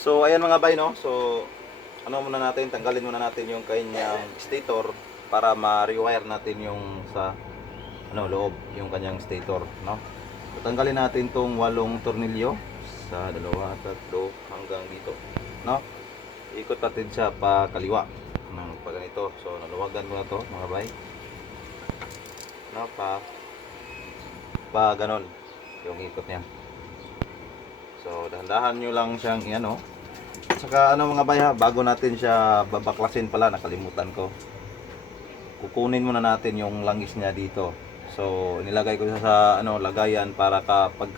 So ayan mga bay, no. So ano muna natin, tanggalin muna natin yung kanyang stator para ma-rewire natin yung sa loob, yung kanyang stator, no. So tanggalin natin tong 8 tornilyo sa dalawa, tatlo hanggang dito, no. Ikot natin siya pa kaliwa ng pa ganito. So naluwagan ko na to mga bay, no, pa ganon yung ikot niya. So dahan-dahan nyo lang siyang iano. Saka mga bay ha, bago natin siya babaklasin pala, nakalimutan ko. Kukunin muna natin yung langis niya dito. So nilagay ko siya sa lagayan para kapag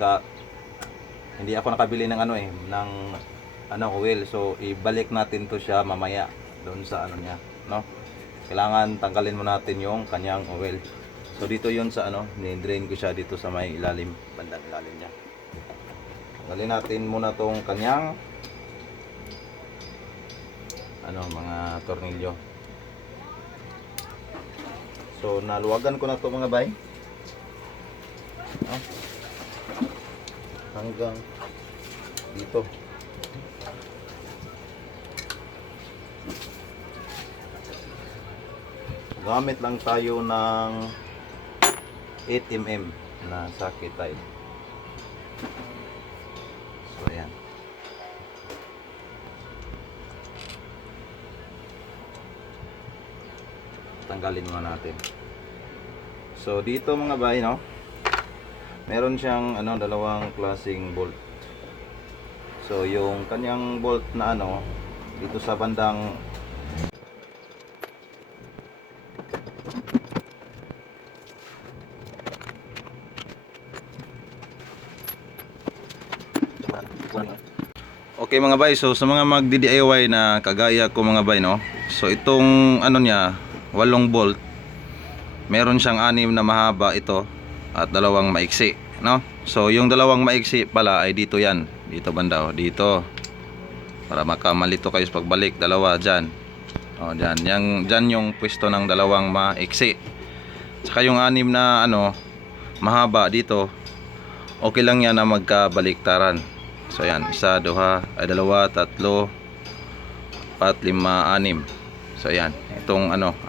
hindi ako nakabili ng ng oil. So ibalik natin to siya mamaya doon sa niya, no. Kailangan tanggalin mo natin yung kanyang oil. So dito 'yun sa ni-drain ko siya dito sa may ilalim, bandang ilalim niya. Tanggalin natin muna tong kanyang mga tornilyo. So naluwagan ko na to mga bay, hanggang dito. Gamit lang tayo ng 8mm na socket type. So ayan. Tanggalin muna natin. So dito mga bay, no, meron siyang dalawang klaseng bolt. So yung kanyang bolt na dito sa bandang Okay mga bay, so sa mga magdi-DIY na kagaya ko mga bay, no. So itong niya, 8 bolt. Meron siyang 6 na mahaba ito at 2 maiksi, no. So yung 2 maiksi pala ay dito yan, dito banda, dito. Para makamalito kayo sa pagbalik, 2 diyan. Oh, diyan. Diyan yung pwesto ng 2 maiksi. Saka yung 6 na mahaba dito. Okay lang yan na magkabaliktaran. So ayan, 1, 2, 3, 4, 5, 6. So ayan, itong 6,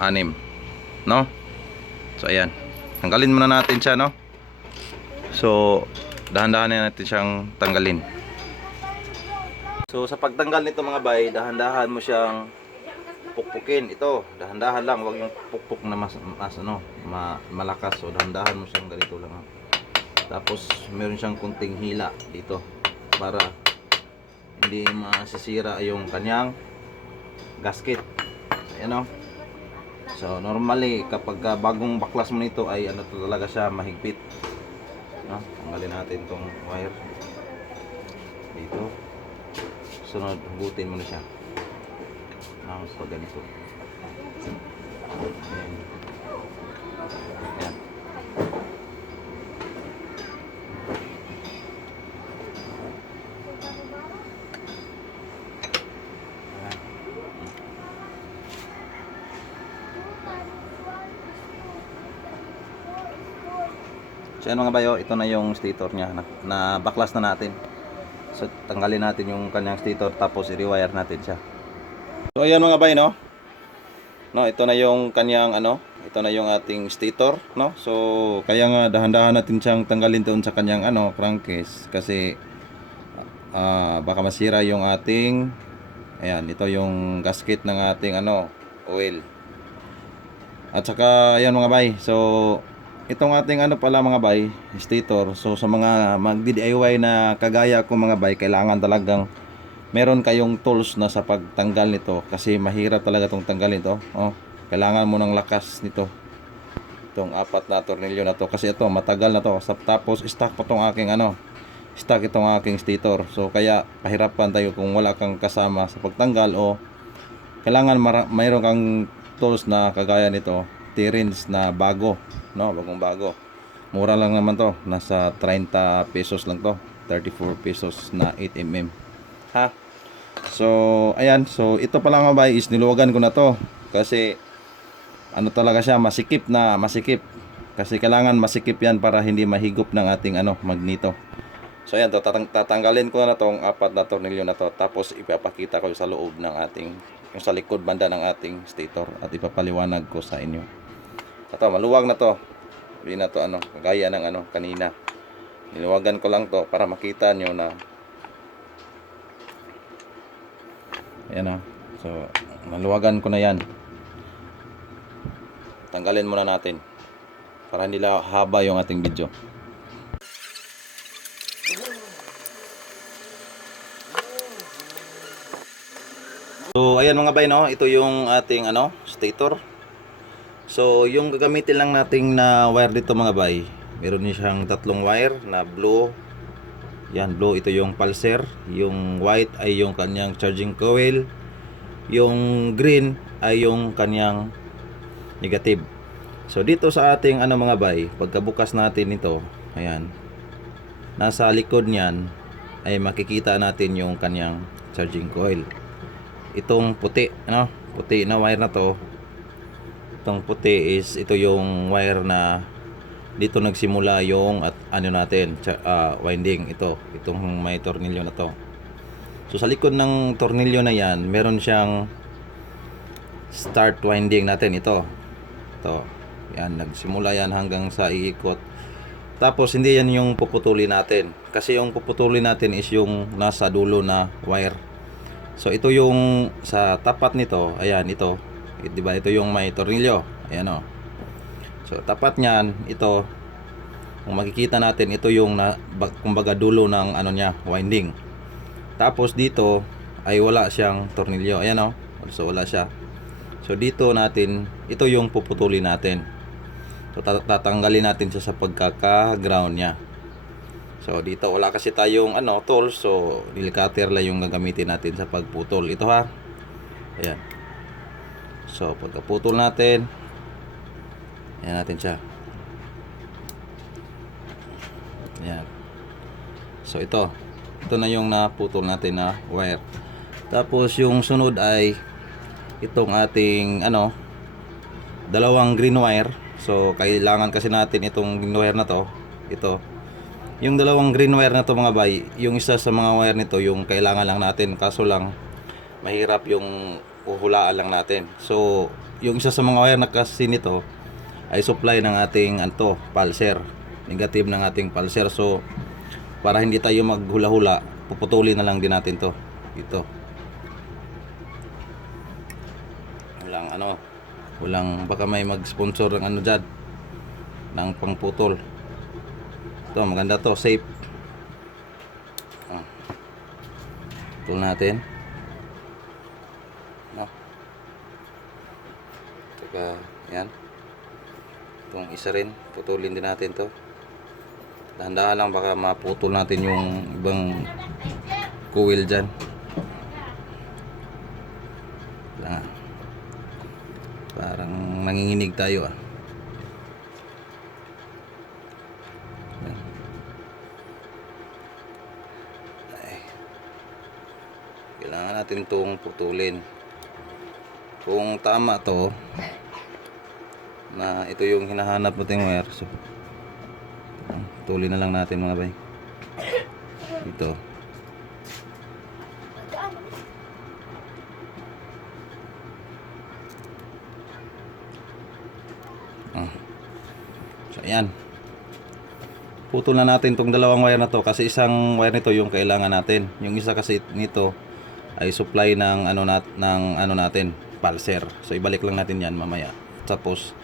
no? So ayan, tanggalin muna natin siya, no? So dahan-dahan natin siyang tanggalin. So sa pagtanggal nito mga bay, dahan-dahan mo siyang pukpukin. Ito, dahan-dahan lang, huwag yung pukpuk na malakas. So dahan-dahan mo siyang ganito lang, ha? Tapos meron siyang kunting hila dito para hindi masisira yung kanyang gasket. Ayan, so normally kapag bagong baklas mo nito ay talaga siya mahigpit, no? Tanggalin natin tong wire dito. Sunod, hugutin mo na siya so ganito. Ayan. Ayan. So yan mga bayo, ito na yung stator niya na baklas na natin. So tanggalin natin yung kanyang stator tapos i-rewire natin siya. So ayan mga bay, no. No, ito na yung kanyang ito na yung ating stator, no. So kaya nga dahan-dahan natin siyang tanggalin doon sa kanyang crankcase kasi baka masira yung ating ito yung gasket ng ating oil. At saka ayan mga bay, so itong ating pala mga bay, stator. So sa mga magdi-DIY na kagaya ko mga bay, kailangan talagang meron kayong tools na sa pagtanggal nito kasi mahirap talaga tong tanggalin to. Kailangan mo ng lakas nito. Itong 4 na tornilyo na to kasi ito matagal na to. Tapos stock pa tong aking stock itong aking stator. So kaya pahirapan tayo kung wala kang kasama sa pagtanggal o kailangan mayroon kang tools na kagaya nito, T-Rins na bago, no, bagong bago. Mura lang naman to, nasa 30 pesos lang to, 34 pesos na 8mm, ha. So ayan, so ito pa lang mga bay is niluwagan ko na to kasi talaga siya, masikip na masikip kasi kailangan masikip yan para hindi mahigop ng ating magnito. So ayan, tatanggalin ko na tong apat na tornilyo na to, tapos ipapakita ko sa loob ng ating, yung sa likod banda ng ating stator, at ipapaliwanag ko sa inyo. Ito, maluwag na to. Hindi na to gaya ng kanina. Niluwagan ko lang to para makita nyo na ayan so maluwagan ko na yan. Tanggalin muna natin para hindi haba yung ating video. So ayan mga bay, no, ito yung ating stator. So yung gagamitin lang nating na wire dito mga bay, meron niya siyang tatlong wire na blue. Yan, blue, ito yung pulser. Yung white ay yung kanyang charging coil. Yung green ay yung kanyang negative. So dito sa ating mga bay, pagkabukas natin ito, ayan, nasa likod niyan ay makikita natin yung kanyang charging coil. Itong puti, puti na wire na to. Itong puti is ito yung wire na dito nagsimula yung natin, winding. Itong may tornilyo na to. So sa likod ng tornilyo na yan, meron siyang start winding natin. Ito yan, nagsimula yan hanggang sa iikot. Tapos hindi yan yung puputulin natin, kasi yung puputulin natin is yung nasa dulo na wire. So ito yung sa tapat nito, ayan, ito, di ba, ito yung may tornilyo, ayan So tapat niyan, ito, kung makikita natin, ito yung kumbaga dulo ng niya, winding. Tapos dito ay wala siyang tornilyo, ayan so wala siya. So dito natin, ito yung puputulin natin. So tatanggalin natin siya sa pagkaka-ground niya. So dito wala kasi tayong tools, so nail cutter lang yung gagamitin natin sa pagputol. Ito ayan. So pagkaputol natin, ayan natin siya. Ayan. So ito na yung naputol natin na wire. Tapos yung sunod ay itong ating dalawang green wire. So kailangan kasi natin itong green wire na to. Ito yung dalawang green wire na to mga bay, yung isa sa mga wire nito yung kailangan lang natin, kaso lang mahirap yung uhulaan lang natin. So yung isa sa mga wire na kasi nito ay supply ng ating pulser, negative ng ating pulser. So para hindi tayo maghula-hula, puputulin na lang din natin to dito. Walang baka may mag-sponsor ng dyan ng pangputol. Ito, maganda to, safe. Putol natin. Saka, yan. Itong isa rin, putulin din natin to. Dahan-dahan lang, baka maputol natin yung ibang coil dyan. Parang nanginginig tayo Kailangan natin itong putulin. Kung tama to, na ito yung hinahanap nating wire, so putulin na lang natin mga bay. Ito. So ayan. Putol na natin tong dalawang wire na to, kasi isang wire nito yung kailangan natin. Yung isa kasi nito ay supply ng natin, pulser. So ibalik lang natin yan mamaya. Tapos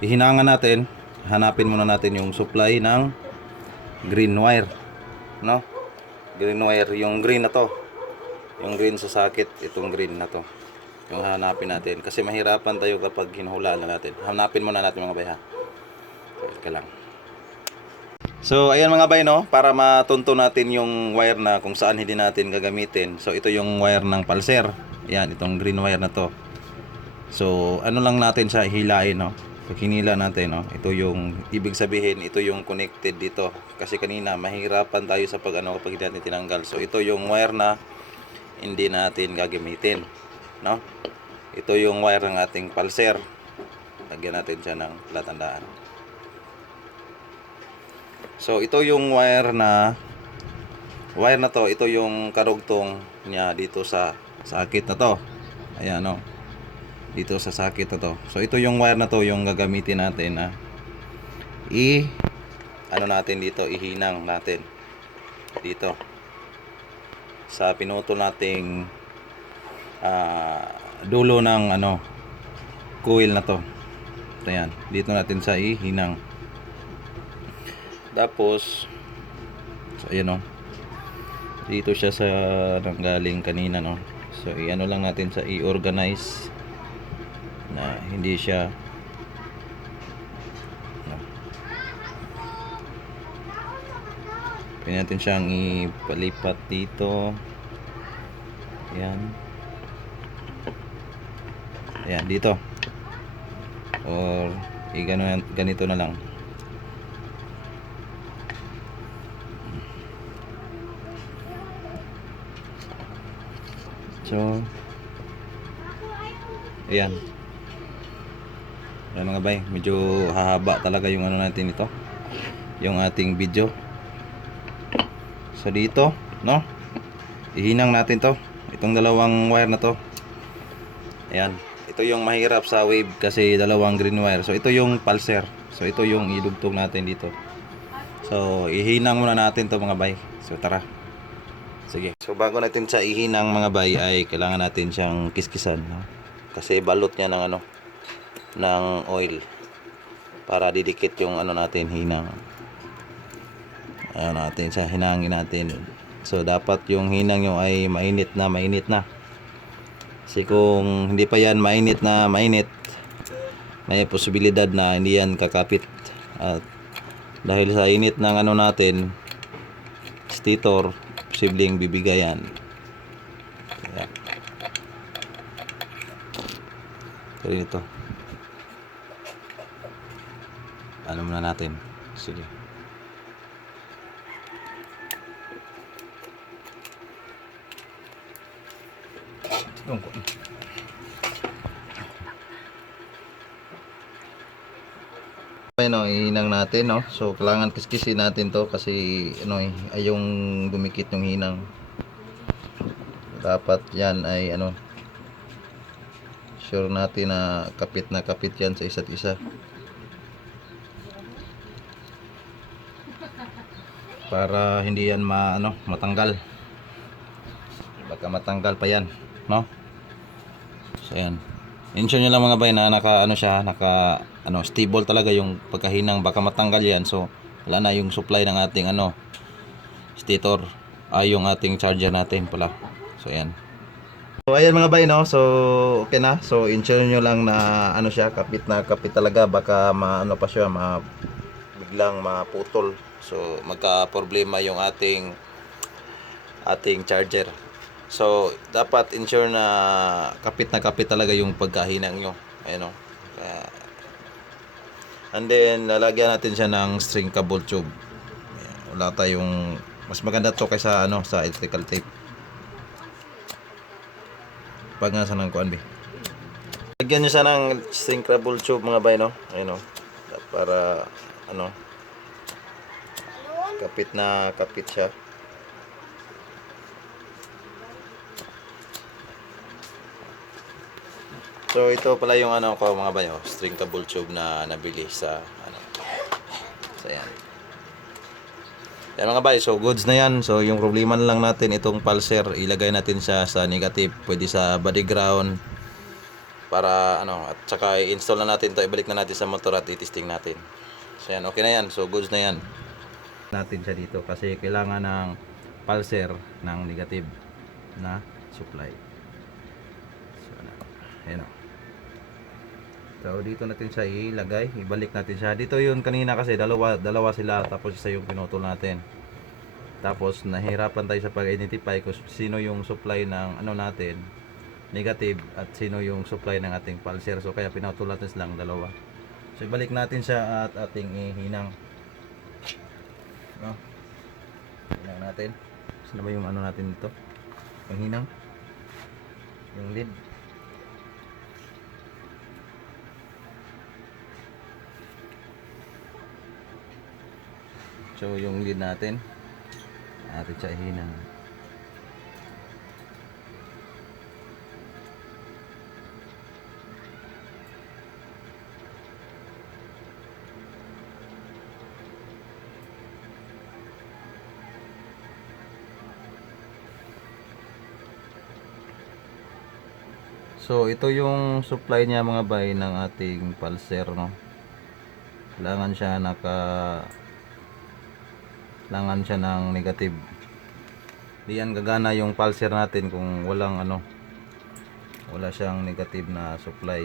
ihinangan natin, hanapin muna natin yung supply ng green wire, green wire, yung green na to, yung green sa socket, itong green na to yung hanapin natin, kasi mahirapan tayo kapag hinuhulaan na natin. Hanapin muna natin mga bay okay lang. So ayan mga bay, para matunto natin yung wire na kung saan hindi natin gagamitin. So ito yung wire ng pulser. Ayan, itong green wire na to. So lang natin siya hilain, Pag hinila natin, ito yung ibig sabihin, ito yung connected dito. Kasi kanina mahirapan tayo sa kapag hindi natin tinanggal. So ito yung wire na hindi natin gagamitin, Ito yung wire ng ating pulser. Lagyan natin siya ng palatandaan. So ito yung wire na wire na to, ito yung karugtong niya dito sa sakit na to. Ayan o. Dito sa sakit na to. So ito yung wire na to yung gagamitin natin na ano natin dito, ihinang natin dito sa pinutol nating dulo ng coil na to. Ayan, dito natin sa ihinang. Tapos so ayan o, dito siya sa nanggaling kanina no. So iano lang natin sa i-organize na hindi siya pwede natin siyang ipalipat dito. Ayan. Ayan, dito. Or ganito na lang. So ayan. Ayan mga bay, medyo hahaba talaga yung natin ito, yung ating video. So dito, no? Ihinang natin to. Itong dalawang wire na to. Ayan. Ito yung mahirap sa wave kasi dalawang green wire. So ito yung pulser. So ito yung idugtong natin dito. So ihinang muna natin to mga bay. So tara. Sige. So bago natin sa ihinang mga bay ay kailangan natin siyang kiskisan, no? Kasi balot niya ng ng oil para didikit yung natin hinang. Ayan natin sa hinangin natin. So dapat yung hinang nyo ay mainit na. Kasi kung hindi pa yan mainit, may posibilidad na hindi yan kakapit. At dahil sa init ng natin, stator, posibleng bibigayan. Ayan. Kaya ito. Ano muna natin. Sige. Ayun, ihinang natin, no? So kailangan kiskisin natin to kasi ay yung dumikit yung hinang. Dapat yan ay sure natin na kapit yan sa isa't isa para hindi yan matanggal. Baka matanggal pa yan, no? So ayan, ensure nyo lang mga bay na naka stable talaga yung pagkahinang. Baka matanggal yan, so wala na yung supply ng ating stator, yung ating charger natin pala. So ayan. So ayan mga bay, no? So okay na. So ensure nyo lang na siya, kapit talaga. Baka pa siya, biglang maputol. So magka problema yung ating charger. So dapat ensure na kapit talaga yung pagkahinang nyo. Ayan o. And then lalagyan natin siya ng string cable tube. Ayan. Wala tayong mas maganda to kaysa sa electrical tape. Pag nga sa nang kuan, lagyan nyo siya ng string cable tube mga bay, no? Ayun o. Para kapit siya. So ito pala yung ko mga bay, string cable tube na nabili sa So yan. Yan mga bay, so goods na yan. So yung problema na lang natin itong pulser, ilagay natin siya sa negative, pwede sa body ground para at saka i-install na natin to, ibalik na natin sa motor at i-testing natin. So yan, okay na yan. So goods na yan. Natin siya dito kasi kailangan ng pulser ng negative na supply. So ayan o. So dito natin siya ilagay, ibalik natin siya. Dito yun kanina kasi dalawa sila, tapos isa yung pinutol natin. Tapos nahirapan tayo sa pag-identify kung sino yung supply ng natin, negative, at sino yung supply ng ating pulser. So kaya pinutol natin silang dalawa. So ibalik natin siya at ating ihinang. No? Hinang natin. Sino ba yung natin dito? Yung hinang. Yung lead. So yung lead natin, Ari siya ihinang. So ito yung supply niya mga bay ng ating pulser, no. Kailangan siya kailangan siya ng negative. Di yan gagana yung pulser natin kung walang wala siyang negative na supply.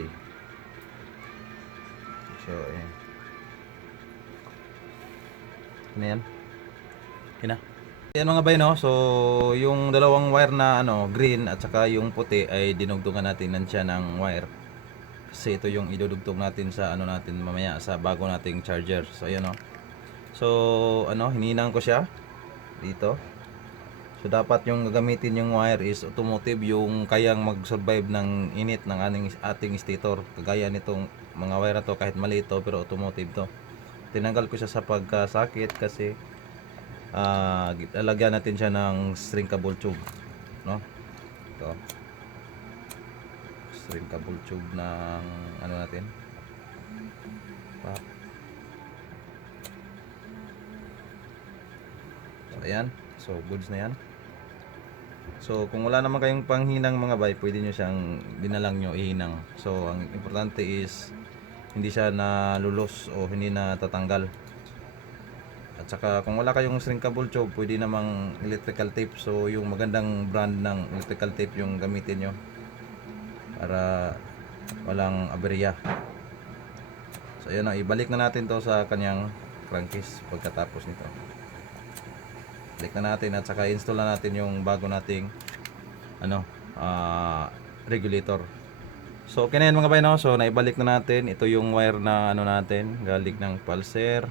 So ayan. Ano yan? Kina. Ayan mga bay, no. So yung dalawang wire na green at saka yung puti ay dinugtungan natin nan siya ng wire. Kasi ito yung idudugtong natin sa natin mamaya sa bago nating charger. So ayan, no. So hininang ko siya dito. So dapat yung gagamitin yung wire is automotive, yung kayang mag-survive ng init ng ating stator. Kagaya nitong mga wire na to, kahit maliit to pero automotive to. Tinanggal ko siya sa pagkasakit kasi lalagyan natin siya ng shrinkable tube, no. Ito. Shrinkable tube ng natin. So ayan. So goods na yan. So kung wala naman kayong panghinang mga bay, pwede nyo siyang dinalang nyo ihinang. So ang importante is hindi siya nalulos o hindi na tatanggal. At saka kung wala kayong shrinkable tube, pwede namang electrical tape. So yung magandang brand ng electrical tape yung gamitin nyo para walang aberya. So ayan, ibalik na natin to sa kanyang crankcase pagkatapos nito. Balik na natin at saka install na natin yung bago nating regulator. So okay na yan mga bay, no. So naibalik na natin. Ito yung wire na natin galing ng pulser.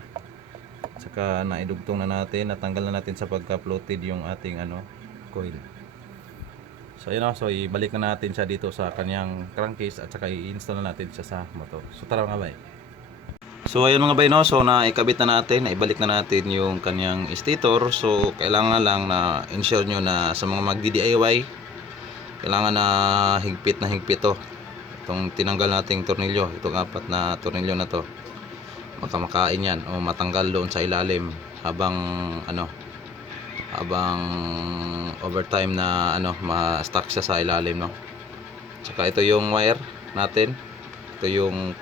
Saka naidugtong na natin, natanggal na natin sa pagka-floated yung ating coil. So ayun, so ibalik na natin siya dito sa kanyang crankcase at saka i-install na natin siya sa motor. So tara mga bay. So ayun mga bay, no. So naikabit na natin, naibalik na natin yung kanyang stator. So kailangan lang na ensure nyo na sa mga mag-DIY, kailangan na higpit to. Itong tinanggal nating tornilyo, itong 4 na tornilyo na to. Makain yan o matanggal doon sa ilalim habang overtime na ma-stuck siya sa ilalim, no. Saka ito yung wire natin. Ito yung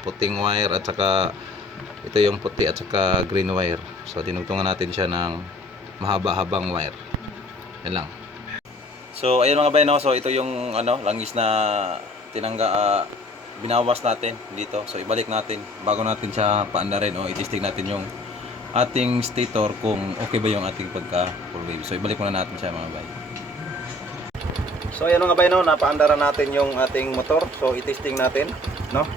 puting wire at saka ito yung puti at saka green wire. So dinugtungan natin siya ng mahaba-habang wire. Yan lang. So ayun mga bay, no. So ito yung langis na binawas natin dito. So ibalik natin bago natin siya paandarin o i-testing natin yung ating stator kung okay ba yung ating pagka full wave. So ibalik muna natin siya mga bay. So ayan mga bay, no, napaandaran natin yung ating motor. So i-testing natin, no,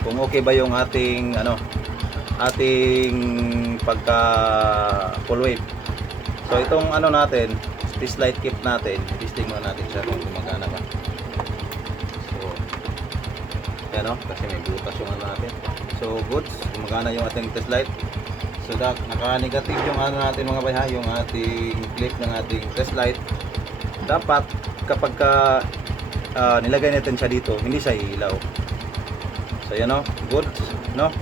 kung okay ba yung ating ating pagka full wave. So itong natin, test light kit natin, i-testing muna natin siya kung gumagana ba. Yan, no? Kasi may butas yung natin. So goods, gumagana yung ating test light. So naka-negative yung natin mga bay, ha, yung ating clip ng ating test light. Dapat kapag nilagay natin siya dito, hindi siya ilaw. So yan, no, goods, no,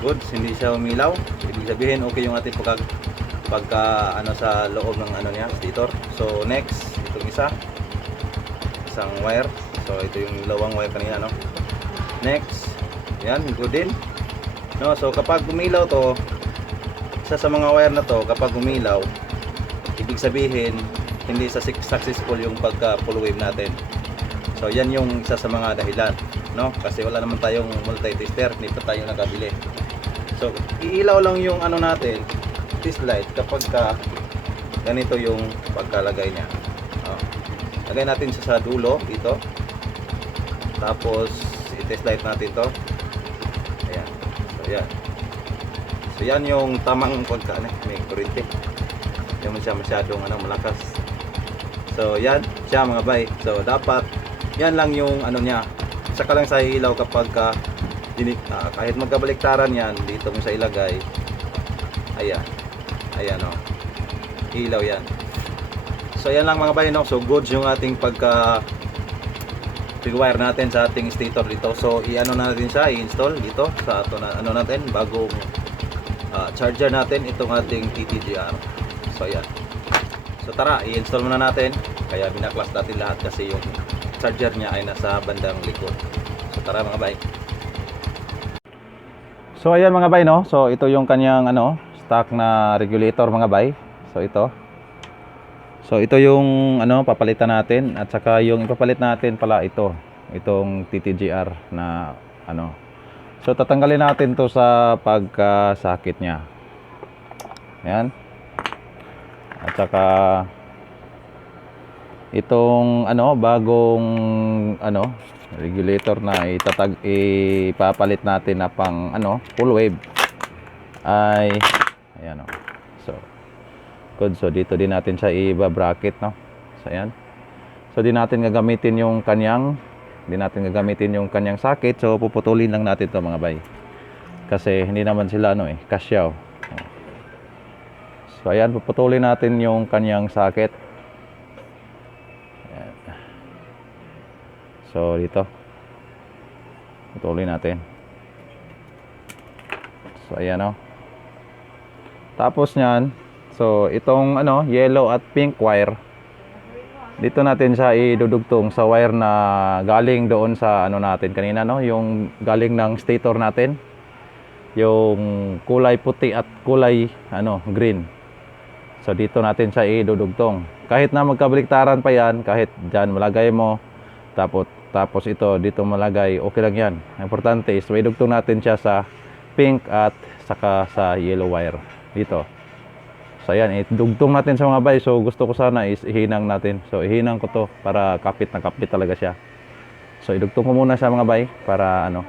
goods, hindi siya umilaw. Ibig sabihin okay yung ating pagka sa loob ng niya, stator. So next, itong isang wire. So ito yung lawang wire kanina, no. Next, yan, good din, no. So kapag umilaw to, isa sa mga wire na to, kapag umilaw, ibig sabihin hindi successful yung pagka full wave natin. So yan yung isa sa mga dahilan, no, kasi wala naman tayong multi-tester, hindi pa tayo nakabili. So iilaw lang yung natin, test light, kapag ganito yung pagkalagay niya. Lagay natin siya sa dulo dito, tapos i-test light natin to. Ayan. So yan. So yan yung tamang pagka may kurente. Hindi mo siya masyadong malakas. So yan siya mga bay. So dapat yan lang yung niya. Saka lang sa ilaw kapag kahit magkabaliktaran yan, dito mo sa ilagay. Ayan. Ayan, oh. ilaw yan. So ayan lang mga bay, no? So goods yung ating pagka rewire natin sa ating stator dito. So i-ano natin siya, i-install dito sa ato na ano natin, bagong charger natin itong ating TTGR. So ayan. So tara, i-install muna natin. Kaya binaklas natin lahat kasi yung charger niya ay nasa bandang likod. So tara mga bay. So ayan mga bay, no. So ito yung kanyang ano, stock na regulator mga bay. So ito yung ano papalitan natin, at saka yung ipapalit natin pala itong TTGR na ano. So tatanggalin natin to sa pagkasakit niya. Ayan. At saka itong ano bagong ano regulator na ipapalit natin na pang ano full wave ay ayan o. So good. So dito din natin siya i-bracket, no. So ayan. So di natin gagamitin yung kanyang sakit. So puputulin lang natin to mga bay. Kasi hindi naman sila ano kasyaw. So ayan, puputulin natin yung kanyang sakit. Ayan. So dito putulin natin. So ayan o. Tapos nyan, so itong ano yellow at pink wire, dito natin siya idudugtong sa wire na galing doon sa ano natin kanina, no, yung galing ng stator natin, yung kulay puti at kulay ano green. So dito natin siya idudugtong. Kahit na magkabaliktaran pa yan, kahit dyan malagay mo, tapos ito dito malagay, okay lang yan. Ang importante is idugtong natin siya sa pink at saka sa yellow wire dito. So ayan, idugtong natin sa mga bay. So gusto ko sana is ihinang natin. So ihinang ko to para kapit na kapit talaga siya. So idugtong ko muna sa mga bay para ano,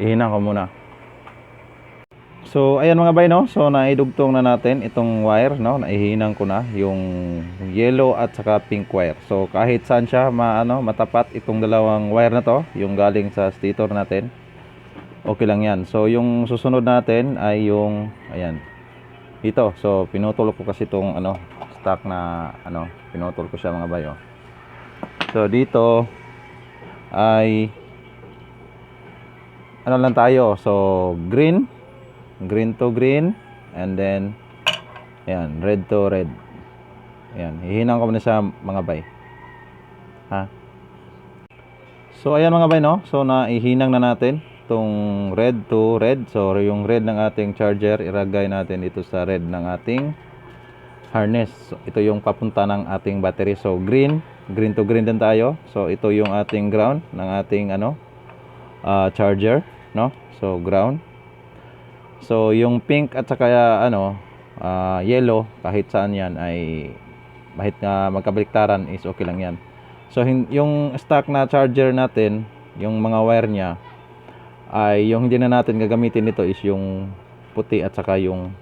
ihinang ko muna. So ayan mga bay, no. So naidugtong na natin itong wire, no. Naihinang ko na yung yellow at saka pink wire. So kahit saan siya matapat itong dalawang wire na to, yung galing sa stator natin, okay lang yan. So yung susunod natin ay yung ayan ito. So pinutol ko kasi itong ano stock na ano, pinutol ko siya mga bay, oh. So dito ay ano lang tayo. So green to green, and then ayan, red to red. Ayan, hihinang ko muna siya mga bay. Ha? So ayan mga bay, no. So naihinang na natin itong red to red. So yung red ng ating charger ilagay natin dito sa red ng ating harness. So ito yung papunta ng ating battery. So green to green din tayo. So ito yung ating ground ng ating ano charger, no. So ground. So yung pink at saka ano yellow, kahit saan yan ay kahit nga magkabaliktaran is okay lang yan. So yung stock na charger natin, yung mga wire niya ay yung hindi na natin gagamitin nito is yung puti at saka yung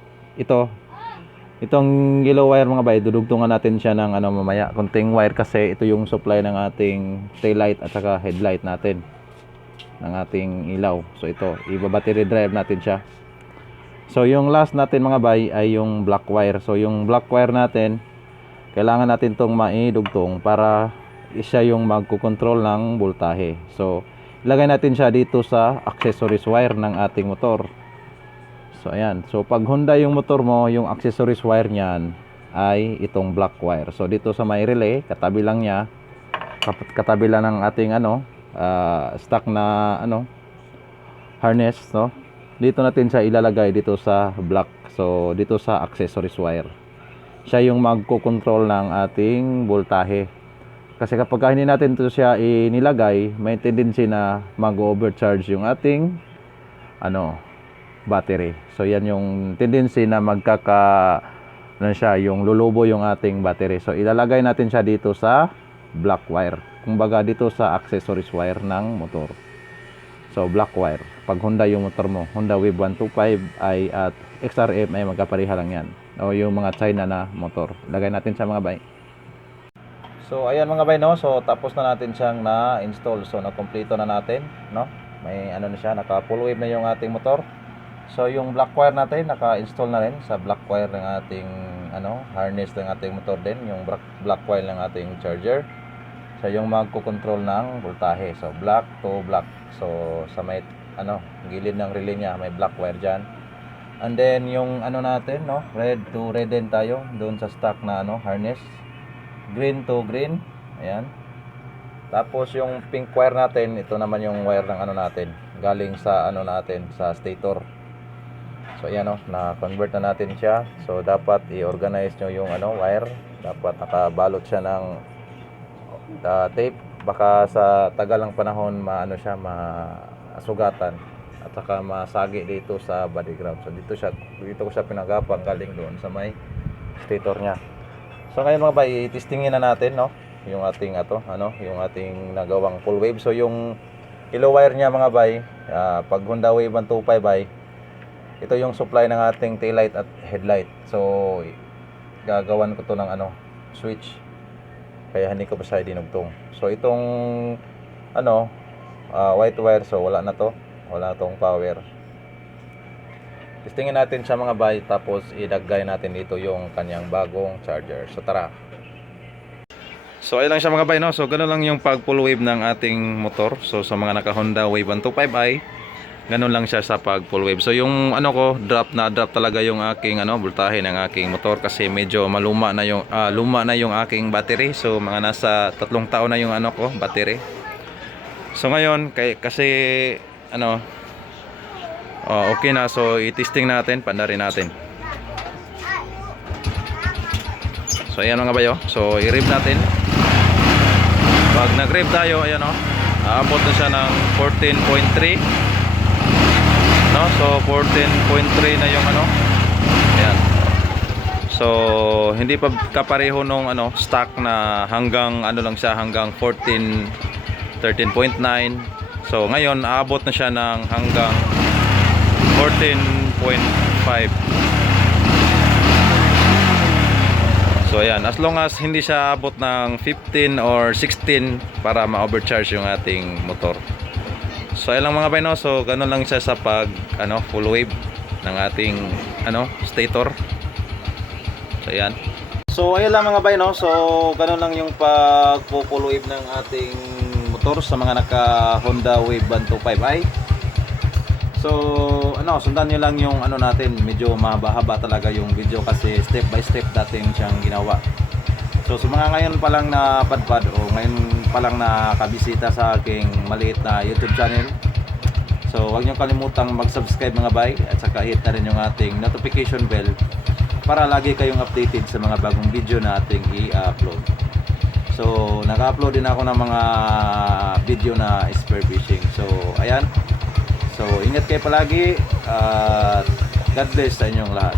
itong yellow wire mga bay. Dudugtungan natin siya ng ano mamaya, konting wire, kasi ito yung supply ng ating tail light at saka headlight natin ng ating ilaw. So ito, iba-battery drive natin siya. So yung last natin mga bay ay yung black wire. So yung black wire natin, kailangan natin tong maidugtong para siya yung magko-control ng voltahe. So ilagay natin siya dito sa accessories wire ng ating motor. So ayan. So pag Honda yung motor mo, yung accessories wire niyan ay itong black wire. So dito sa may relay, katabi lang niya, katabi lang ng ating ano stock na ano harness, no. Dito natin siya ilalagay dito sa black. So dito sa accessories wire, siya yung magko-control ng ating voltahe. Kasi kapag hindi natin ito siya inilagay, may tendency na mag-overcharge yung ating ano battery. So yan yung tendency na yung lulubo yung ating battery. So ilalagay natin siya dito sa black wire, kumbaga dito sa accessories wire ng motor. So black wire, pag Honda yung motor mo, Honda Wave 125 ay at XRM ay magkapareha lang yan, o yung mga China na motor. Lagay natin sa mga bay. So ayan mga bay, no. So tapos na natin siyang na-install. So na-kompleto na natin, no. May ano na siya, naka full wave na yung ating motor. So yung black wire natin naka-install na rin sa black wire ng ating harness ng ating motor din, yung black coil ng ating charger. Siya yung magko-control ng voltahe. So black to black. So sa may gilid ng relay niya may black wire diyan. And then yung natin, red to red din tayo doon sa stock na harness. Green to green. Ayan. Tapos yung pink wire natin, ito naman yung wire ng natin, galing sa natin sa stator. So ayan, na-convert na natin siya. So dapat i-organize nyo yung wire. Dapat nakabalot siya ng tape. Baka sa tagal ng panahon masugatan at saka masagi dito sa body ground. So dito ko siya pinagapang galing doon sa may stator niya. So ngayon mga bay, testingin na natin yung ating yung ating nagawang full wave. So yung kilo wire niya mga bay, pag Honda Wave 125 bay, ito yung supply ng ating taillight at headlight. So gagawan ko to ng switch, kaya hindi ko pa siya dinugtong. So itong white wire, so wala tong power. Testingin natin siya mga bay, tapos idagay natin dito yung kanyang bagong charger. So tara. So ayun lang siya mga bay, so ganoon lang yung pag full wave ng ating motor. So sa mga naka Honda Wave 125i, ganun lang siya sa pag full wave. So yung drop talaga yung aking voltahe ng aking motor, kasi medyo luma na yung aking battery. So mga nasa 3 taon na yung battery. So ngayon kasi okay na, so i-testing natin, pandarin natin. So ayan mga bayo, so i-rev natin. Pag nag-rev tayo, ayan aabot na siya ng 14.3. So 14.3 na yung ayan. So hindi pa kapareho nung stock na hanggang lang siya, hanggang 13.9. So ngayon aabot na siya ng hanggang 14.5. So ayan, as long as hindi siya abot ng 15 or 16 para ma-overcharge yung ating motor. So ayan lang mga bay, so ganun lang siya sa pag full wave ng ating stator. So ayan. So ayan lang mga bay, so ganun lang yung pag full wave ng ating motor sa mga naka Honda Wave 125i. So sundan nyo lang yung natin, medyo mahaba-haba talaga yung video kasi step by step dating siyang ginawa. So sa mga ngayon pa lang na padpad o ngayon pa lang nakabisita sa aking maliit na YouTube channel, so huwag nyo kalimutang mag-subscribe mga bay, at saka hit na rin yung ating notification bell para lagi kayong updated sa mga bagong video na ating i-upload. So naka-upload din ako ng mga video na spear fishing. So ayan, so ingat kayo palagi at God bless sa inyong lahat.